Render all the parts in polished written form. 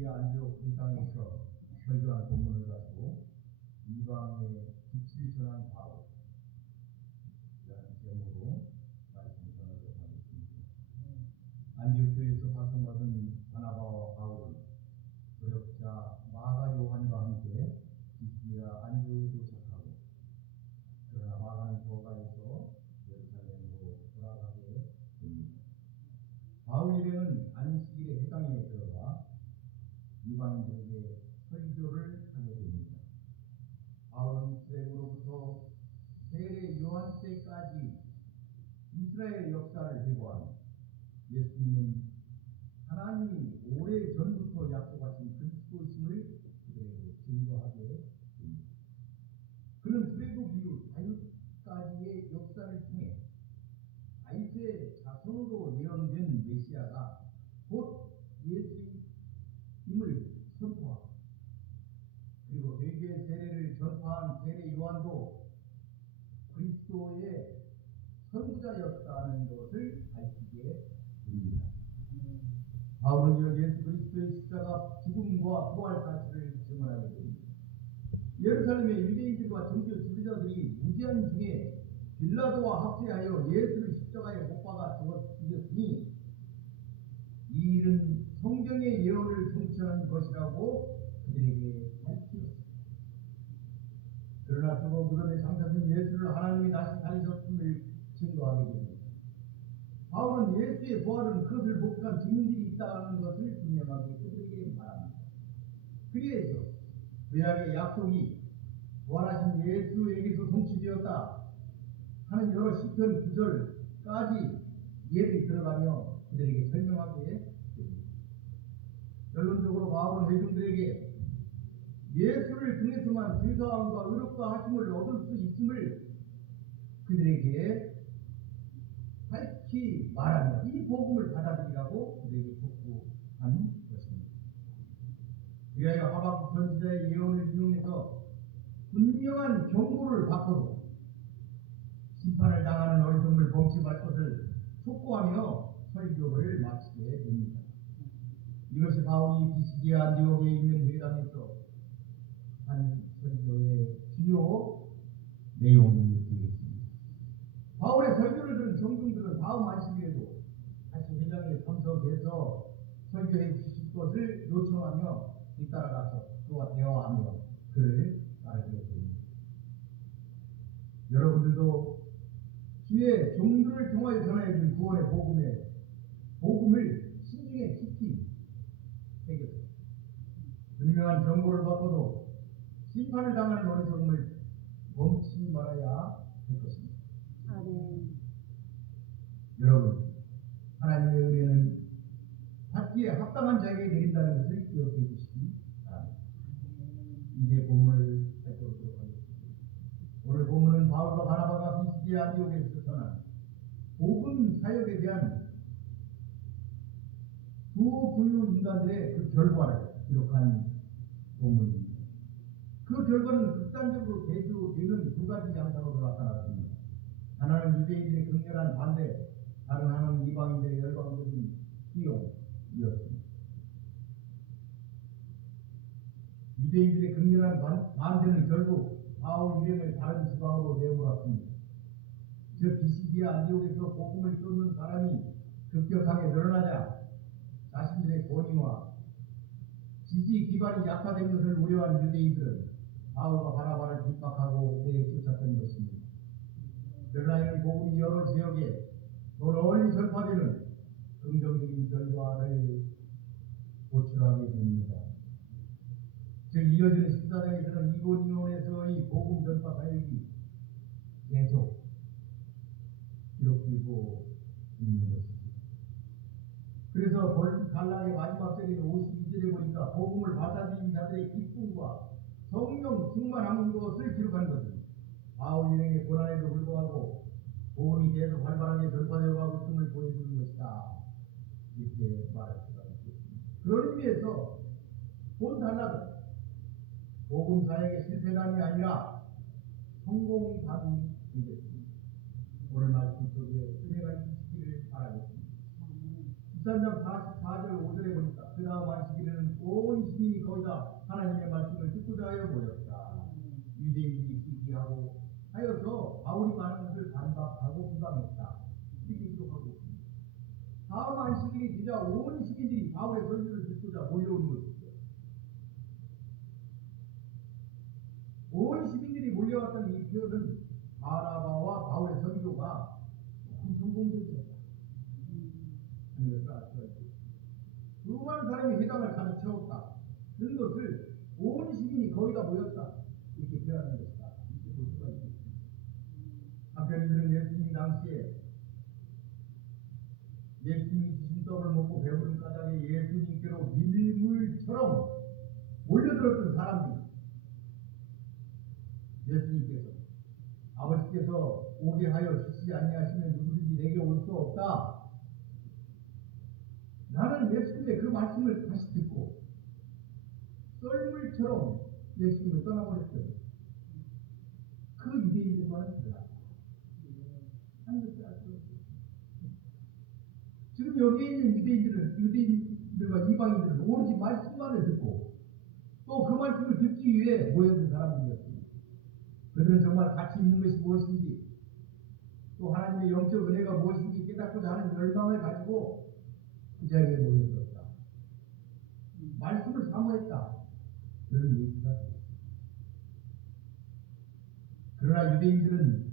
비시기의 안디옥 이 땅에서 설교한 본문을 가지고 이방의 빛을 전한 바울이라는 제목으로 말씀 전하도록 하겠습니다. 안디옥 교회에서 파송받은 바나바와 바울은 조력자 마가 요한과 함께 비시기아 안디옥에 도착하고, 그러나 마가는 거가에서 예루살렘으로 돌아가게 됩니다. 바울 일행은 안식일에 회당에 들어가 이방인들에게 설교를 하게 됩니다. 바울은 이스라엘으로부터 세례 요한 때까지 이스라엘 역사를 회고하며 예수님은 하나님이 오래전부터 약속하신 그리스도심을 그들에게 증거하게 됩니다. 그는 출애굽 이후 다윗까지의 역사를 통해 다윗의 자손으로 예언된 메시아가 곧 예수임을 선포하고, 그리고 회개 세례를 전파한 세례 요한도 그리스도의 선구자였다는 것을 밝히게 됩니다. 바울은 이어 예수 그리스도의 십자가 죽음과 부활 사실을 증언하게 됩니다. 예루살렘의 유대인들과 종교 지도자들이 무지한 중에 빌라도와 합세하여 예수를 십자가에 못 박아 죽였으니 이 일은 성경의 예언을 성취하는 것이라고 그들에게 밝혔습니다. 그러나 죽어 무덤에 장사된 예수를 하나님이 다시 살리셨음을 증거하게 됩니다. 바울은 예수의 부활은 그것을 목격한 증인들이 있다는 것을 분명하게 그들에게 말합니다. 그리해서 구약의 약속이 부활하신 예수에게서 성취되었다 하는 여러 시편 구절까지 예를 들어가며 그들에게 설명하게 됩니다. 결론적으로 바울은 회중들에게 예수를 통해서만 죄사함과 의롭다 하심을 얻을 수 있음을 그들에게 밝히 말하며 이 복음을 받아들이라고 그들에게 촉구한 것입니다. 위하여 하박국 선지자의 예언을 인용해서 분명한 경고를 받고도 심판을 당하는 어리석음을 범침할 것을 촉구하며 설교를 마치게 됩니다. 이것이 바울이 비시기아 안디옥에 있는 회당에서 한 설교의 주요 내용이 되겠습니다. 바울의 설교를 들은 청중들은 다음 안식일에도 다시 회당에 참석해서 설교해 주실 것을 요청하며 뒤따라가서 그와 대화하며 그를 따르게 됩니다. 여러분들도 주의 종들을 통하여 전하여준 구원의 복음을 신중에 깊이 새겨서 분명한 경고를 받고도 심판을 당하는 어리석음을 범치 말아야 할 것입니다. 여러분, 하나님의 은혜는 받기에 합당한 자에게 내린다는 것을 기억해 주시기 바랍니다. 이제 본문을 살펴보도록 하겠습니다. 오늘 본문은 바울과 바나바가 비시기아 안디옥에서 전한 복음 사역에 대한 두 부유 인간들의 그 결과를 기록한 본문입니다. 그 결과는 극단적으로 대조되는 두 가지 양상으로 나타났습니다. 하나는 유대인들의 극렬한 반대, 다른 하나는 이방인들의 열광적인 수용이었습니다. 유대인들의 극렬한 반대는 결국 바울 일행을 다른 지방으로 내몰았습니다. 즉 비시기아 안디옥에서 복음을 쫓는 사람이 급격하게 늘어나자 자신들의 권위와 지지 기반이 약화된 것을 우려한 유대인들은 바울과 바나바를 핍박하고 내쫓았던 것입니다. 그러나 이는 복음이 여러 지역에 더 널리 전파되는 긍정적인 결과를 도출하게 됩니다. 즉 이어지는 14장에서는 이고니온에서의 복음 전파 사역이 계속 기록되고 있는 것입니다. 그래서 갈라의 마지막 절인 52절에 보니까 복음을 받아들인 자들의 기쁨과 성령 충만한 것을 기록한 것입니다. 바울 일행의 고난에도 불구하고 복음이 계속 활발하게 전파되어 가고 있음을 보여주는 것이다, 이렇게 말할 수가 있겠습니다. 그런 의미에서 본 단락은 복음 사역의 실패담이 아니라 성공담이 되겠습니다. 오늘 말씀 속에 은혜가 있으시기를 바라겠습니다. 13장 44절 5절에 보니까 그 다음 안식일에는 온 모여서 하나님의 말씀을 듣고자 하여 모였다. 유대인들이 시기하고 하여서 바울이 말하는 것을 반박하고 비방했다. 이렇게 기록하고 있습니다. 다음 안식일이 되자 온 시민들이 바울의 설교를 듣고자 몰려오는 것이죠. 온 시민들이 몰려왔던 이 표현은 바나바와 바울의 설교가 너무 성공적이었다 하는 것을 알 수가 있습니다. 수많은 사람이 회당을 가득 채웠다. 그런 것을 온 시민이 거의 다 모였다. 이렇게 표현하는 것이다. 이렇게 볼 수가 있습니다. 한편 이들은 예수님 당시에 예수님이 주신 떡을 먹고 배부른 까닭에 예수님께로 밀물처럼 몰려들었던 사람들이 예수님께서 아버지께서 오게 하여 주시지 아니하시면 누구든지 내게 올 수 없다. 나는 예수님의 그 말씀을 다시 듣고 썰물처럼 예수님을 떠나버렸더니 그 유대인들과는 달랐다 하는 것을 알 수가 있습니다. 지금 여기에 있는 유대인들과 이방인들은 오로지 말씀만을 듣고 또 그 말씀을 듣기 위해 모여든 사람들이었습니다. 그들은 정말 가치 있는 것이 무엇인지 또 하나님의 영적 은혜가 무엇인지 깨닫고자 하는 열망을 가지고 그 자리에 모였었다. 말씀을 사모했다. 그런 얘기가 되었습니다. 그러나 유대인들은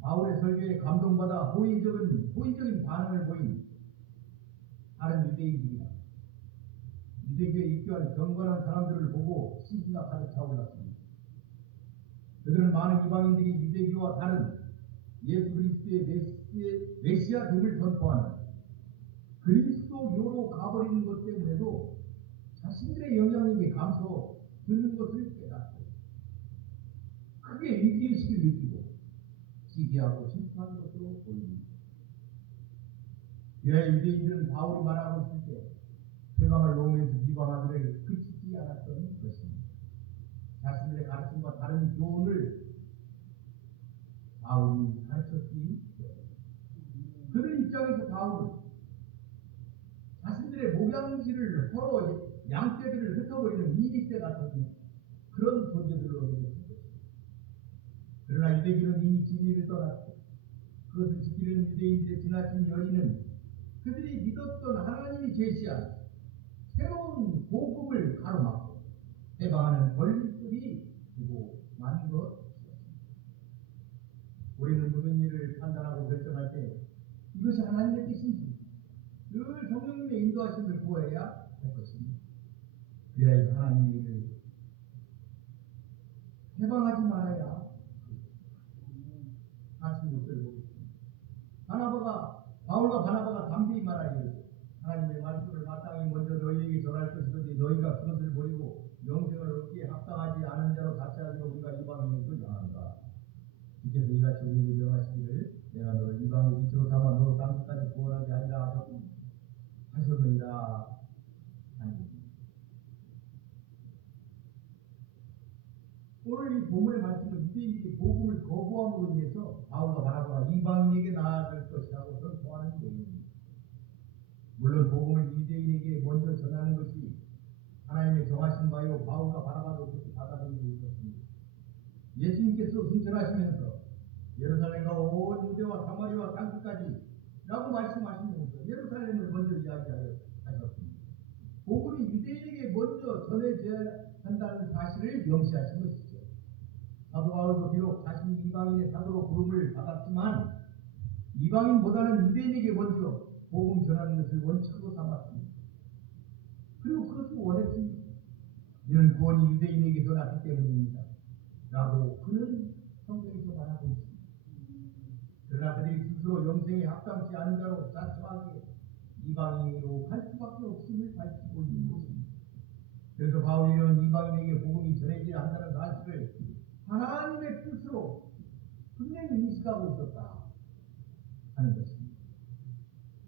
바울의 설교에 감동받아 호의적인 반응을 보인 다른 유대인들이다. 유대교에 입교한 경건한 사람들을 보고 시기가 가득 차올랐습니다. 그들은 많은 이방인들이 유대교와 다른 예수 그리스도의 메시아됨을 선포하는 그리스도교로 가버리는 것 때문에도 자신들의 영향력에 감소되는 것을 깨닫고 크게 위기의식을 느끼고 시기하고 질투하는 것으로 보입니다. 이하의 유대인들은 바울이 말하고 있을 때 세상을 놓으면서 비방하기를 그치지 않았던 것입니다. 자신들의 가르침과 다른 교훈을 바울이 가르쳤기 때문에 그들 입장에서 바울은 자신들의 목양지를 서로 양떼들을 흩어버리는 이리떼 같은 그런 존재들로 여겼습니다. 그러나 유대교는 이미 진리를 떠났고 그것을 지키려는 유대인들의 지나친 열의는 그들이 믿었던 하나님이 제시한 새로운 복음을 가로막고 해방하는 걸림돌이 되고 만 것이었습니다. 우리는 모든 일을 판단하고 결정할 때 이것이 하나님의 뜻인지 늘 성령님의 인도하심을 구해야 할 것입니다. 그래야 하나님의 일을 해방하지 말아야 46절을 보겠습니다. 바울과 바나바가 담대히 말하기를 하나님의 말씀을 마땅히 먼저 너희에게 전할 것이든지 너희가 그것을 버리고 영생을 얻기에 합당하지 않은 자로 다시 하기로 우리가 이방인을 향한다. 주께서 이같이 우리에게 명하시기를 내가 너를 이방의 빛으로 삼아 너로 땅끝까지 구원하게 하리라 하셨느니라. 오늘 이 본문의 말씀은 유대인들이 복음을 거부함으로 인해서 바울과 바나바가 이방인에게 나아갈 것이라고 선포하는 내용입니다. 물론 복음을 유대인에게 먼저 전하는 것이 하나님의 정하신 바요 바울과 바나바도 그렇게 받아들이고 있었습니다. 예수님께서 승천하시면서 예루살렘과 온 유대와 사마리아와 땅끝까지 라고 말씀하시면서 예루살렘을 먼저 이야기하셨습니다. 복음이 유대인에게 먼저 전해져야 한다는 사실을 명시하신 것이죠. 사도 바울도 비록 자신이 이방인의 사도로 부름을 받았지만 이방인보다는 유대인에게 먼저 복음 전하는 것을 원칙으로 삼았습니다. 그리고 그것을 원했습니다. 이는 구원이 유대인에게서 났기 때문입니다. 라고 그는 성경에서 말하고 있습니다. 그러나 그들이 스스로 영생에 합당치 않은 자로 자처하기에 이방인으로 갈 수밖에 없음을 밝히고 있는 것입니다. 그래서 바울이는 이방인에게 복음이 전해져야 한다는 사실을 하나님의 뜻으로 분명히 인식하고 있었다 하는 것입니다.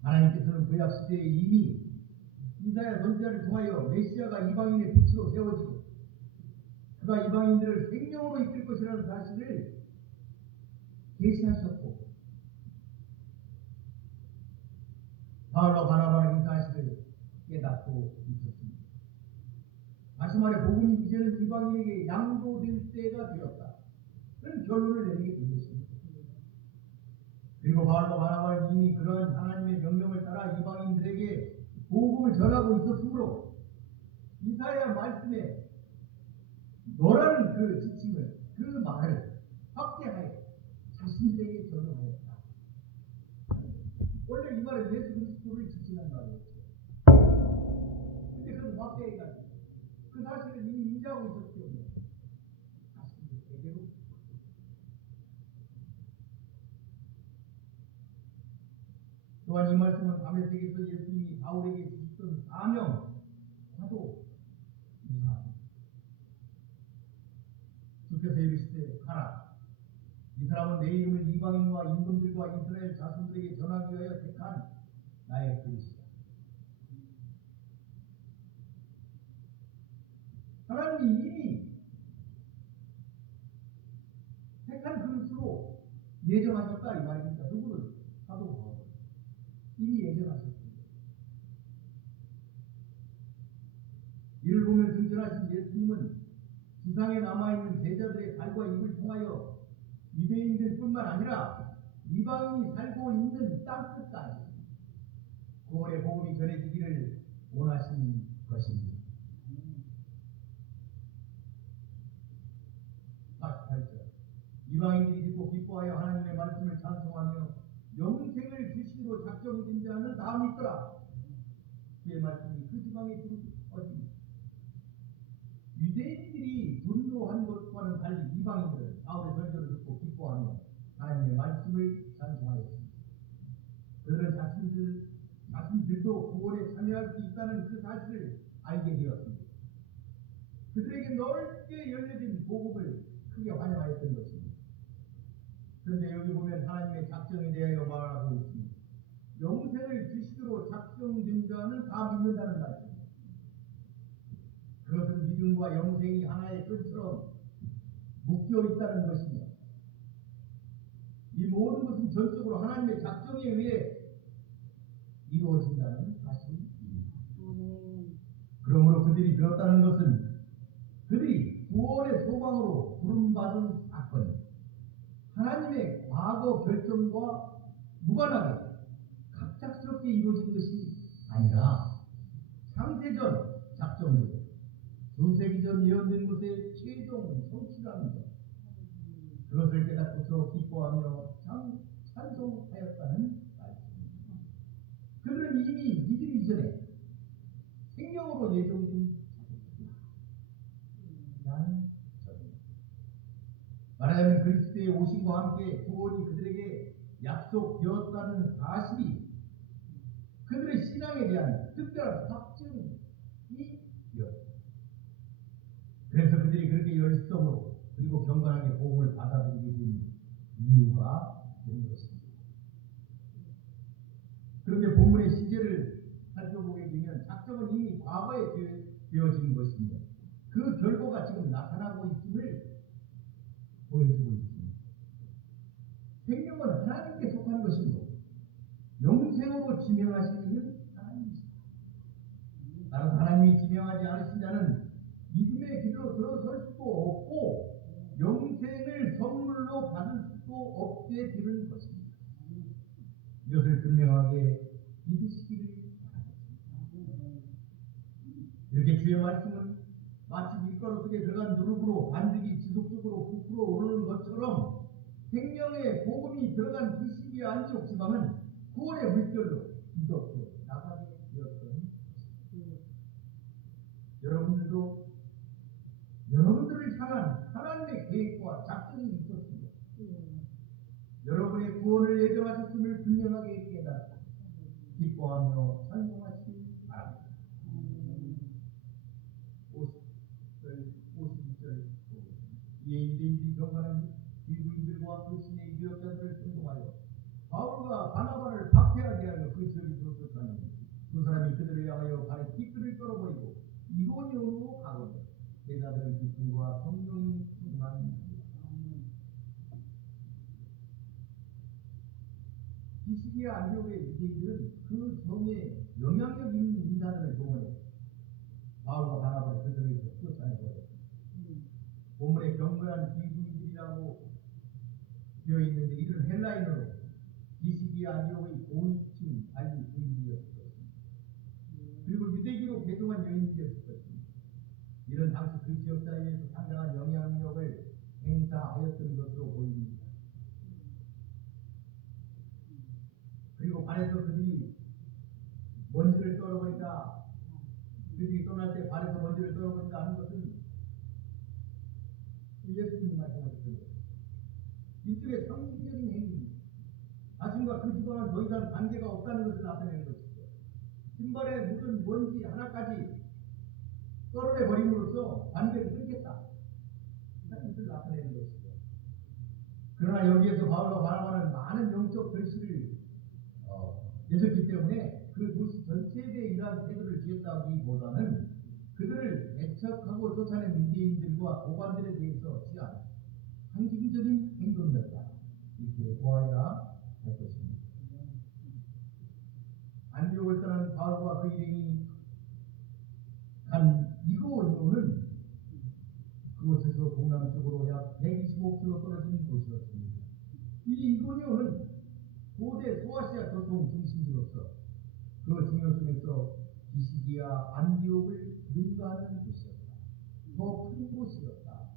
하나님께서는 구약 시대에 이미 이사야 선지자를 통하여 메시아가 이방인의 빛으로 세워지고 그가 이방인들을 생명으로 이끌 것이라는 사실을 계시하셨고 바울과 바나바는 이 사실을 깨닫고 있었습니다. 다시 말해 복음이 이제는 이방인에게 양도될 때가 되었다. 그런 결론을 내리게 된 것입니다. 그리고 바울과 바나바는 이미 그러한 하나님의 명령을 따라 이방인들에게 복음을 전하고 있었으므로 이사야 말씀에 너라는 그 지침을, 그 말을 확대하여 자신들에게 적용하였다. 원래 이 말은 예수 그리스도를 지칭한 말이었죠. 근데 그걸 확대해가지고 그 사실을 이미 인지하고 있었기 때문에 자신들에게로 또한 이 말씀은 다메섹에서 예수님이 바울에게 주셨던 사명과도 유사합니다. 주께서 이르시되 가라. 이 사람은 내 이름을 이방인과 임금들과 이스라엘 자손들에게 전하기 위하여 택한 나의 그릇이다. 하나님이 이미 택한 그릇으로 예정하셨다 이 말입니다. 누구를? 사도 바울. 이미 예정하셨습니다. 이를 보면 승천하신 예수님은 지상에 남아있는 제자들의 발과 입을 통하여 유대인들뿐만 아니라 이방인이 살고 있는 땅 끝까지 구원의 복음이 전해지기를 원하신 것입니다. 48절 이방인들이 듣고 기뻐하여 하나님의 말씀을 찬송하며 영생을 주시기로 작정된 자는 다 믿더라. 그의 말씀이 그 지방에 두루두루 유대인들이 분노한 것과는 달리 이방인들은 바울의 설교를 듣고 기뻐하며 하나님의 말씀을 찬송하였습니다. 그들은 자신들도 구원에 참여할 수 있다는 그 사실을 알게 되었습니다. 그들에게 넓게 열려진 복음을 크게 환영하였던 것입니다. 그런데 여기 보면 하나님의 작정에 대하여 말하고 있습니다. 영생을 주시기로 작정된 자는 다 믿는다는 말씀입니다. 그것은 믿음과 영생이 하나의 끈처럼 묶여 있다는 것이며 이 모든 것은 전적으로 하나님의 작정에 의해 이루어진다는 사실입니다. 그러므로 그들이 들었다는 것은 그들이 구원의 소망으로 부름받은 사건이 하나님의 과거 결정과 무관하게 갑작스럽게 이루어진 것이 아니라 창세전 작정되고 수세기 전 예언된 것의 최종 성취라는 것, 그것을 깨닫고서 기뻐하며 찬송하였다는 말씀입니다. 그들은 이미 믿음 이전에 생명으로 예정된 자들이라는 점입니다. 말하자면 그리스도의 오심과 함께 구원이 그들에게 약속되었다는 사실이 그들의 신앙에 대한 특별한 확증이 되었습니다. 그래서 그들이 그렇게 열성으로 그리고 경건하게 복음을 받아들이게 된 이유가 되는 것입니다. 그런데 본문의 시제를 살펴보게 되면 작정은 이미 과거에 되어진 것이며 그 결과가 지금 나타나고 있음을 보여주고 있습니다. 생명은 하나님께 속한 것이고 영생으로 지명하시는 이는 하나님이십니다. 따라서 하나님이 지명하지 않으신 자는 믿음의 길로 들어설 수도 없고 영생을 선물로 받을 수도 없게 되는 것입니다. 이것을 분명하게 믿으시기를 바랍니다. 이렇게 주의 말씀은 마치 밀가루 속에 들어간 누룩으로 반죽이 지속적으로 부풀어 오르는 것처럼 생명의 복음이 들어간 비시비의 안디옥 지방은 구원의 물결로 이렇게 나가게 되었던 것입니다. 여러분들도 여러분들을 향한 하나님의 계획과 작정이 있었습니다. 여러분의 구원을 예정하셨음을 분명하게 깨닫고 기뻐하며 찬송하시기 바랍니다. 50절, 52절 이에 유대인들이 경건한 유부인들과 그 신의 유력자들을 충동하여 바울과 바나바를 박해하게 하여 그 지역에 들어섰다니 두 사람이 그들을 향하여 발에 티끌을 떨어버리고 이고니온으로 가거든 제자들은 기쁨과 성령이 충만합니다. 비시기아 안디옥의 유대인들은 그 성에 영향력 있는 인사들을 동원해 바울과 바나바를 그 저기서 쫓아내버렸습니다. 본문에 경건한 비구이들이라고 되어 있는데 이들은 헬라인으로 비시기아 안디옥의 고위층 아니 부인이었을 것입니다. 그리고 유대교로 개종한 여인들이었을 것입니다. 이런 당시 그 지역 사회에서 상당한 영향력을 행사하였던 것으로 보입니다. 그리고 발에서 그들이 먼지를 떨어버린다. 그들이 떠날 때 발에서 먼지를 떨어버린다 하는 것은 예수님이 말씀하셨던 거예요. 일종의 상징적인 행위입니다. 자신과 그 지방은 더 이상 관계가 없다는 것을 나타내는 것이죠. 신발에 묻은 먼지 하나까지 떨어내버림으로써 관계를 끊겠다. 이것을 나타내는 것이죠. 그러나 여기에서 바울과 바나바는 많은 영적 결실을 내셨기 때문에 그 도시 전체에 대해 이러한 태도를 취했다기보다는 그들을 애척하고 쫓아낸 유대인들과 고관들에 대해서 취한 상징적인 행동이었다. 이렇게 보아야 할 것입니다. 안디옥을 떠난 바울과 그 일행이 간 이고니오는 그곳에서 동남쪽으로 약 125km 떨어진 곳이었습니다. 이 이고니오는 고대 소아시아 교통 중심지로서 그 중요성에서 비시기아 안디옥을 능가하는 곳이었다. 더 큰 곳이었다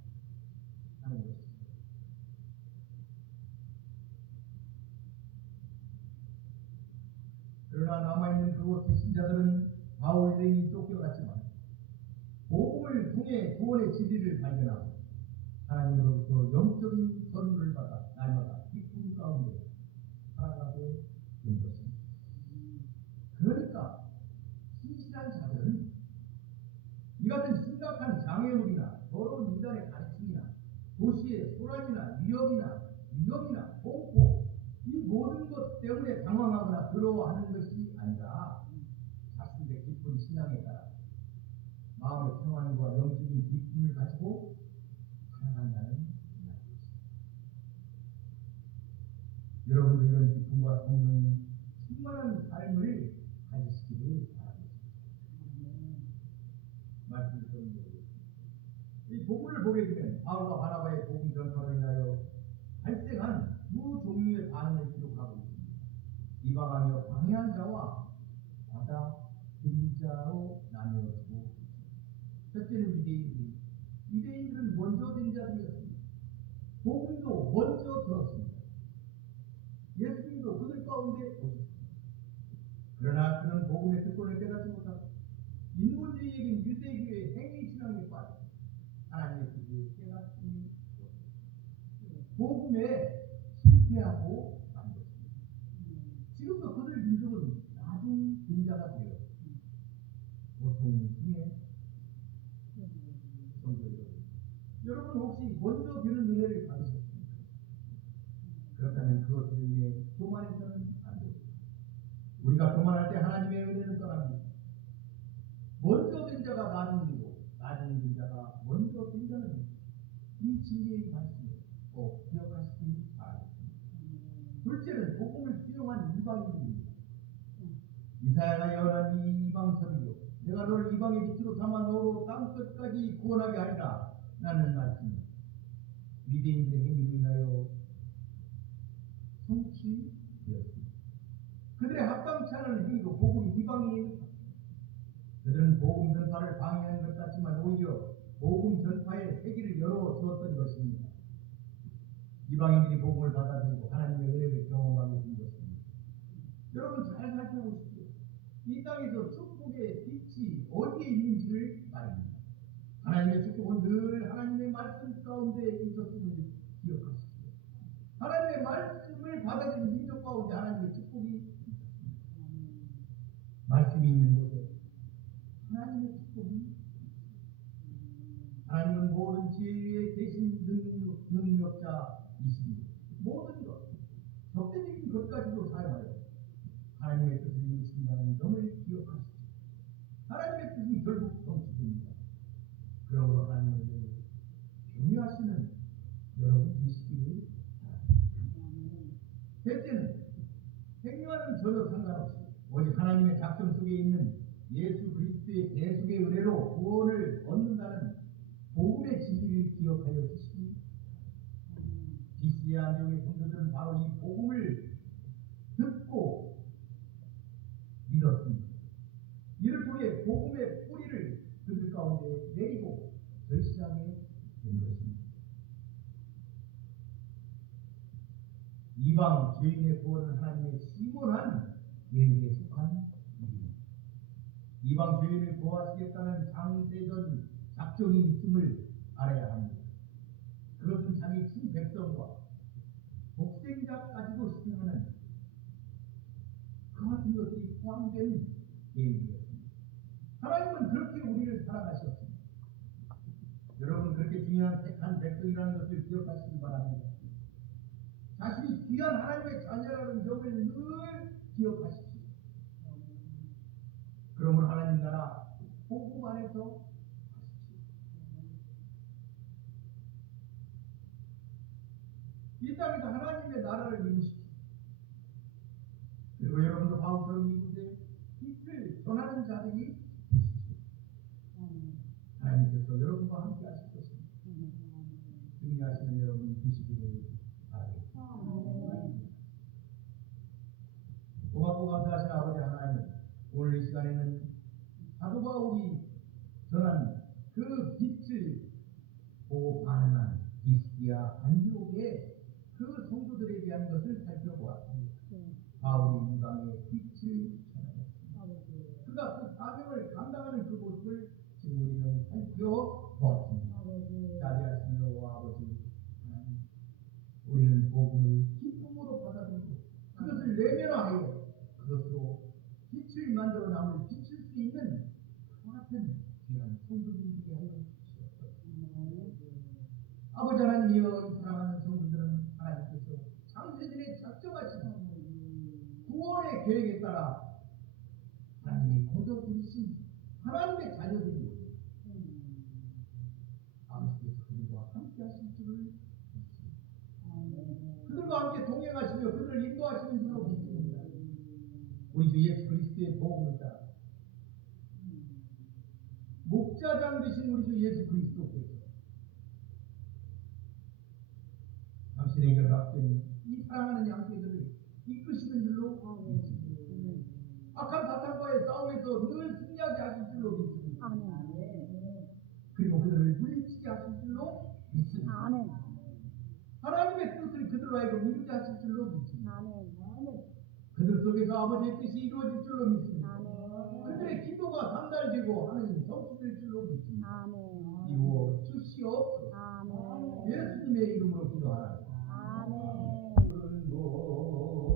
하는 것입니다. 그러나 남아있는 그곳의 신자들은 바울 등이 쫓겨갔지만 복음을 통해 구원의 진리를 발견하고 하나님으로부터 영적인 선물을 받아 날마다 기쁨 가운데 살아가게 된 것입니다. 그러니까 신실한 자들은 이 같은 심각한 장애물이나 더러운 이단의 가르침이나 도시의 소란이나 위험이나 공포 이 모든 것 때문에 당황하거나 두려워하는 것이 아니라 자신들의 깊은 신앙에 따라 마음의 평안과 영적인 기쁨을 가지고 살아간다는 이야기입니다. 여러분도 이런 기쁨과 성령 충만한 삶을 가지시기를 바랍니다. 말씀을 드리겠습니다. 이 복음을 보게 되면 바울과 바나바의 복음 전파로 인하여 발생한 두 종류의 반응을 기록하고 있습니다. 이방하며 방해한 자와 받아들인 자로 나누어지고 첫째는 유대인들은 먼저 된 자들이었습니다. 복음도 먼저 들었습니다. 예수님도 그들 가운데 오셨습니다. 그러나 그는 복음의 특권을 깨닫지 못하고 인본주의적인 유대교의 행위신앙에 빠져 하나님의 뜻을 깨닫지 못했습니다. 복음에 실패하고 만 것입니다. 지금도 그들 민족은 나중 등자가 되어 보통 중에 여러분 혹시 먼저 되는 은혜를 받으셨습니까? 그렇다면 그것을 위해 교만해서는 안 됩니다. 우리가 교만할 때 하나님의 은혜는 떠납니다. 먼저 된 자가 나중이고 나중에 된 자가 먼저 된 자는 이 진리의 말씀을 꼭 기억하시기 바랍니다. 둘째는 복음을 수용한 이방인들입니다. 이사야가 예언한 이 이방설이요 내가 너를 이방의 빛으로 삼아 너로 땅끝까지 구원하게 하리라 라는 말씀입니다. 유대인들의 행위로 인하여 성취되었습니다. 그들의 합당치 않은 행위로 복음이 이방인에 있습니다. 그들은 복음 전파를 방해하는 것 같지만 오히려 복음 전파의 세계를 열어주었던 것입니다. 이방인들이 복음을 받아들이고 하나님의 은혜를 경험하게 된 것입니다. 여러분 잘 살펴보십시오. 이 땅에서 축복의 빛이 어디에 있는지를 말입니다. 하나님의 축복은 늘 하나님의 말씀 가운데 있었음을 기억하십시오. 하나님의 말씀을 받아들인 민족 가운데 하나님의 축복이 있었습니다. 말씀이 있는 곳에 하나님의 축복이 있습니다. 하나님은 모든 지혜에 계신 능력자이십니다. 모든 것, 적대적인 것까지도 사용하여 하나님의 뜻을 이루신다는 점을 기억하십시오. 하나님의 뜻이 결국 성취됩니다. 그러므로 하나님을 경외하시는 여러분 되시기를 바랍니다. 셋째는 행위와는 전혀 상관없이 오직 하나님의 작정 속에 있는 예수 그리스도의 대속의 은혜로 구원을 얻는 이시리아 안디옥의 성도들은 바로 이 복음을 듣고 믿었습니다. 이를 통해 복음의 뿌리를 그들 가운데 내리고 절실하게 된 것입니다. 이방 죄인의 구원은 하나님의 시몬한 계획에 속한 일입니다. 이방 죄인을 구하시겠다는 장세전 작정이 있음을 알아야 합니다. 그것은 자기 친백성과 독생자까지도 희생하는 그 같은 것들이 포함된 계획이었습니다. 하나님은 그렇게 우리를 사랑하셨습니다. 여러분, 그렇게 중요한 택한 백성이라는 것을 기억하시기 바랍니다. 자신이 귀한 하나님의 자녀라는 점을 늘 기억하십시오. 그러므로 하나님 나라 복음 안에서 하십시오. 이 땅에서 하나님의 나라를 이루십시오. 그리고 여러분도 바울처럼 이곳에 빛을 전하는 자들이 되십시오. 하나님께서 여러분과 함께 하실 것입니다. 승리하시는 여러분이 되시기를 바라겠습니다. 고맙고 감사하신 아버지 하나님, 오늘 이 시간에는 사도 바울이 전한 그 빛을 보고 반응한 리스기야 안디옥의 그 성도들에 대한 것을 살펴보았습니다. 바울이 이방의 빛을 전하였습니다. 그가 그 사명을 감당하는 그 모습을 지금 우리는 살펴보았습니다. 자비하신 여호와 아버지 하나님, 우리는 복음을 기쁨으로 받아들이고 그것을 내면화하여 그것으로 빛을 만들어 남을 비칠 수 있는 그와 같은 귀한 성도들이 되게 하여 주시옵소서. 아버지 하나님이여, 이 사랑하는 성도들은 하나님께서 창세전에 작정하신 구원의 계획에 따라 하나님이 거저 부르신 하나님의 자녀들이요, 아버지께서 그들과 함께 하실 줄을 믿습니다. 그들과 함께 동행하시며 그들을 인도하시는 줄로 믿습니다. 우리 주 예수 그리스도의 복음을 따라 목자장 되신 우리 주 예수 그리스도께서 당신에게 허락된 이 사랑하는 양떼들을 이끄시는 줄로 믿습니다. 악한 사탄과의 싸움에서 늘 승리하게 하실 줄로 믿습니다. 그리고 그들을 물리치게 하실 줄로 믿습니다. 하나님의 뜻을 그들로 하여금 이루게 하실 줄로 믿습니다. 그들 속에서 아버지의 뜻이 이루어질 줄로 믿습니다. 그들의 기도가 상달되고 하나님 성취될 줄로 믿습니다. 이루어 주시옵소서. 예수님의 이름으로 기도하라.